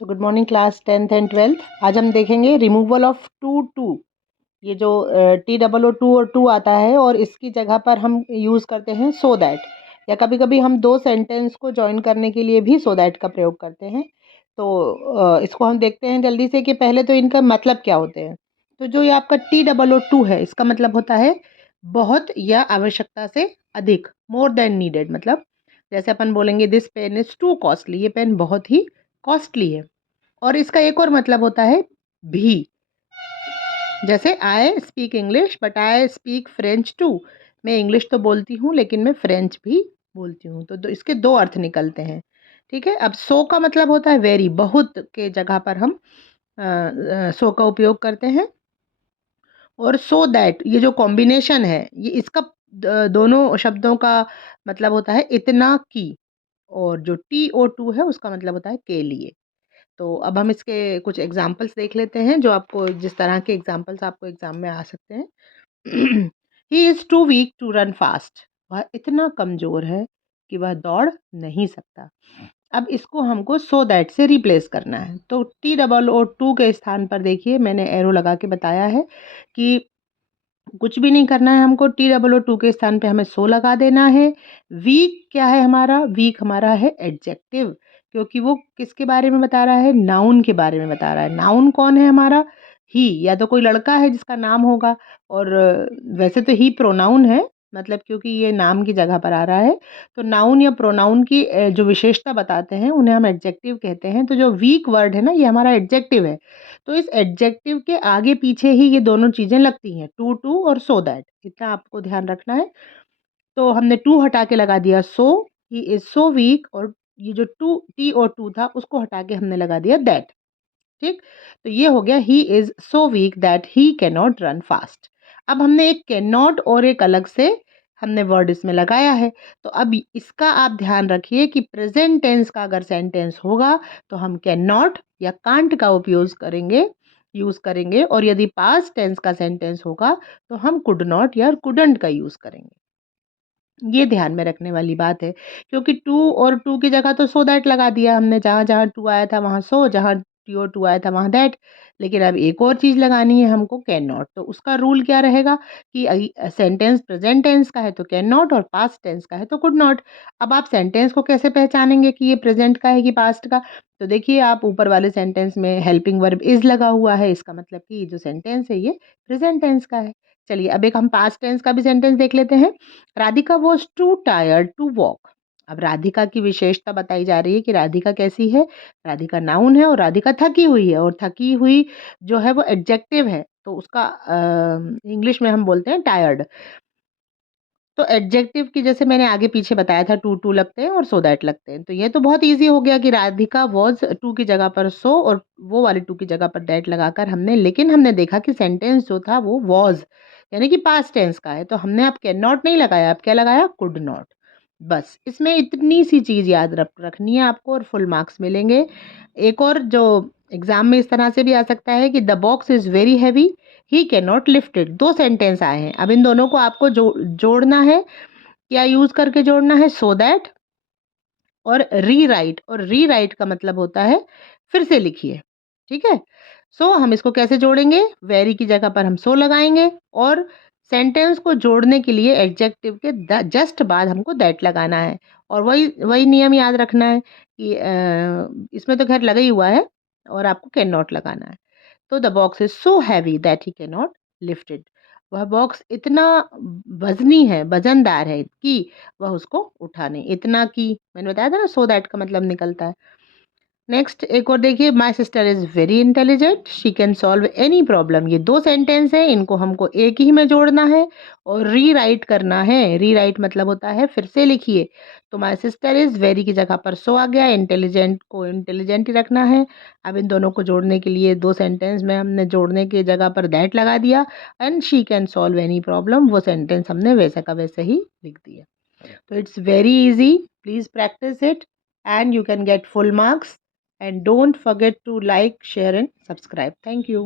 So good morning class 10th and 12th। आज हम देखेंगे रिमूवल ऑफ टू। ये जो TOO और टू आता है और इसकी जगह पर हम यूज़ करते हैं सो दैट, या कभी कभी हम दो सेंटेंस को जॉइन करने के लिए भी सो दैट का प्रयोग करते हैं। तो इसको हम देखते हैं जल्दी से कि पहले तो इनका मतलब क्या होते हैं। तो जो ये आपका TOO है, इसका मतलब होता है बहुत या आवश्यकता से अधिक, मोर देन नीडेड। मतलब जैसे अपन बोलेंगे this pen is too costly, ये पेन बहुत ही कॉस्टली है। और इसका एक और मतलब होता है भी, जैसे I speak English but I speak French too. मैं इंग्लिश तो बोलती हूँ लेकिन मैं फ्रेंच भी बोलती हूँ। तो इसके दो अर्थ निकलते हैं। ठीक है। अब सो का मतलब होता है वेरी, बहुत के जगह पर हम सो का उपयोग करते हैं। और सो दैट, ये जो कॉम्बिनेशन है, ये इसका दोनों शब्दों का मतलब होता है इतना की। और जो TOO है उसका मतलब होता है के लिए। तो अब हम इसके कुछ एग्जाम्पल्स देख लेते हैं, जो आपको जिस तरह के एग्जाम्पल्स आपको एग्जाम में आ सकते हैं। He is too weak to run fast, वह इतना कमज़ोर है कि वह दौड़ नहीं सकता। अब इसको हमको सो दैट से रिप्लेस करना है। तो TOO के स्थान पर देखिए मैंने एरो लगा के बताया है कि कुछ भी नहीं करना है हमको। TOO के स्थान पे हमें सो लगा देना है। वीक क्या है हमारा? वीक हमारा है एडजेक्टिव, क्योंकि वो किसके बारे में बता रहा है? नाउन के बारे में बता रहा है। नाउन कौन है हमारा? ही, या तो कोई लड़का है जिसका नाम होगा। और वैसे तो ही प्रोनाउन है, मतलब क्योंकि ये नाम की जगह पर आ रहा है। तो नाउन या प्रोनाउन की जो विशेषता बताते हैं उन्हें हम एडजेक्टिव कहते हैं। तो जो वीक वर्ड है ना, ये हमारा एडजेक्टिव है। तो इस एडजेक्टिव के आगे पीछे ही ये दोनों चीज़ें लगती हैं, टू और सो दैट, इतना आपको ध्यान रखना है। तो हमने टू हटा के लगा दिया सो, ही इज सो वीक। और ये जो TOO था उसको हटा के हमने लगा दिया दैट। ठीक। तो ये हो गया he is so weak that he can not run fast. अब हमने एक कैन नॉट और एक अलग से हमने वर्ड इसमें लगाया है। तो अब इसका आप ध्यान रखिए कि प्रेजेंट टेंस का अगर सेंटेंस होगा तो हम कैन नॉट या कांट का उपयोग करेंगे, यूज़ करेंगे। और यदि पास्ट टेंस का सेंटेंस होगा तो हम कुड नॉट या कुडंट का यूज़ करेंगे। ये ध्यान में रखने वाली बात है, क्योंकि टू और टू की जगह तो सो दैट लगा दिया हमने, जहाँ जहाँ टू आया था वहाँ सो, जहाँ TOO आया था वहाँ दैट। लेकिन अब एक और चीज़ लगानी है हमको, कैन नॉट। तो उसका रूल क्या रहेगा कि सेंटेंस प्रेजेंट टेंस का है तो कैन नॉट, और पास्ट टेंस का है तो कुड नॉट। अब आप सेंटेंस को कैसे पहचानेंगे कि ये प्रेजेंट का है कि पास्ट का? तो देखिए, आप ऊपर वाले सेंटेंस में हेल्पिंग वर्ब इज लगा हुआ है, इसका मतलब कि ये जो सेंटेंस है ये प्रेजेंट टेंस का है। चलिए अब एक हम पास्ट टेंस का भी सेंटेंस देख लेते हैं। Radhika was too tired to walk. अब राधिका की विशेषता बताई जा रही है कि राधिका कैसी है। राधिका नाउन है और राधिका थकी हुई है, और थकी हुई जो है वो एडजेक्टिव है। तो उसका इंग्लिश में हम बोलते हैं टायर्ड। तो एडजेक्टिव की जैसे मैंने आगे पीछे बताया था, टू लगते हैं और सो दैट लगते हैं। तो ये तो बहुत इजी हो गया कि राधिका वॉज टू की जगह पर सो, और वो वाले टू की जगह पर दैट लगाकर हमने, लेकिन हमने देखा कि सेंटेंस जो था वो वॉज यानी कि पास्ट टेंस का है। तो हमने अब कैन नॉट नहीं लगाया, अब क्या लगाया? Could not. बस इसमें इतनी सी चीज़ याद रखनी है आपको और फुल मार्क्स मिलेंगे। एक और जो एग्जाम में इस तरह से भी आ सकता है कि the box is very heavy, he can not lift it. दो सेंटेंस आए हैं, अब इन दोनों को आपको जोड़ना है। क्या यूज़ करके जोड़ना है? सो दैट और रीराइट। और रीराइट का मतलब होता है फिर से लिखिए। ठीक है। सो हम इसको कैसे जोड़ेंगे? वेरी की जगह पर हम सो लगाएंगे, और सेंटेंस को जोड़ने के लिए एडजेक्टिव के जस्ट बाद हमको दैट लगाना है। और वही वही नियम याद रखना है कि इसमें तो खैर लगा ही हुआ है, और आपको कैन नॉट लगाना है। तो the box is so heavy that he can not lift it. वह बॉक्स इतना वजनी है, वजनदार है कि वह उसको उठा नहीं। इतना की मैंने बताया था ना, सो दैट का मतलब निकलता है। नेक्स्ट एक और देखिए, my sister is very intelligent, she can solve any problem. ये दो सेंटेंस है, इनको हमको एक ही में जोड़ना है और रीराइट करना है। रीराइट मतलब होता है फिर से लिखिए। तो माई सिस्टर इज़ वेरी की जगह पर सो आ गया, इंटेलिजेंट को इंटेलिजेंट ही रखना है। अब इन दोनों को जोड़ने के लिए दो सेंटेंस में हमने जोड़ने की जगह पर दैट लगा दिया, and she can solve any problem, वो सेंटेंस हमने वैसा का वैसे ही लिख दिया। तो it's very easy. Please practice it and you can get full marks. And don't forget to like, share and subscribe. Thank you.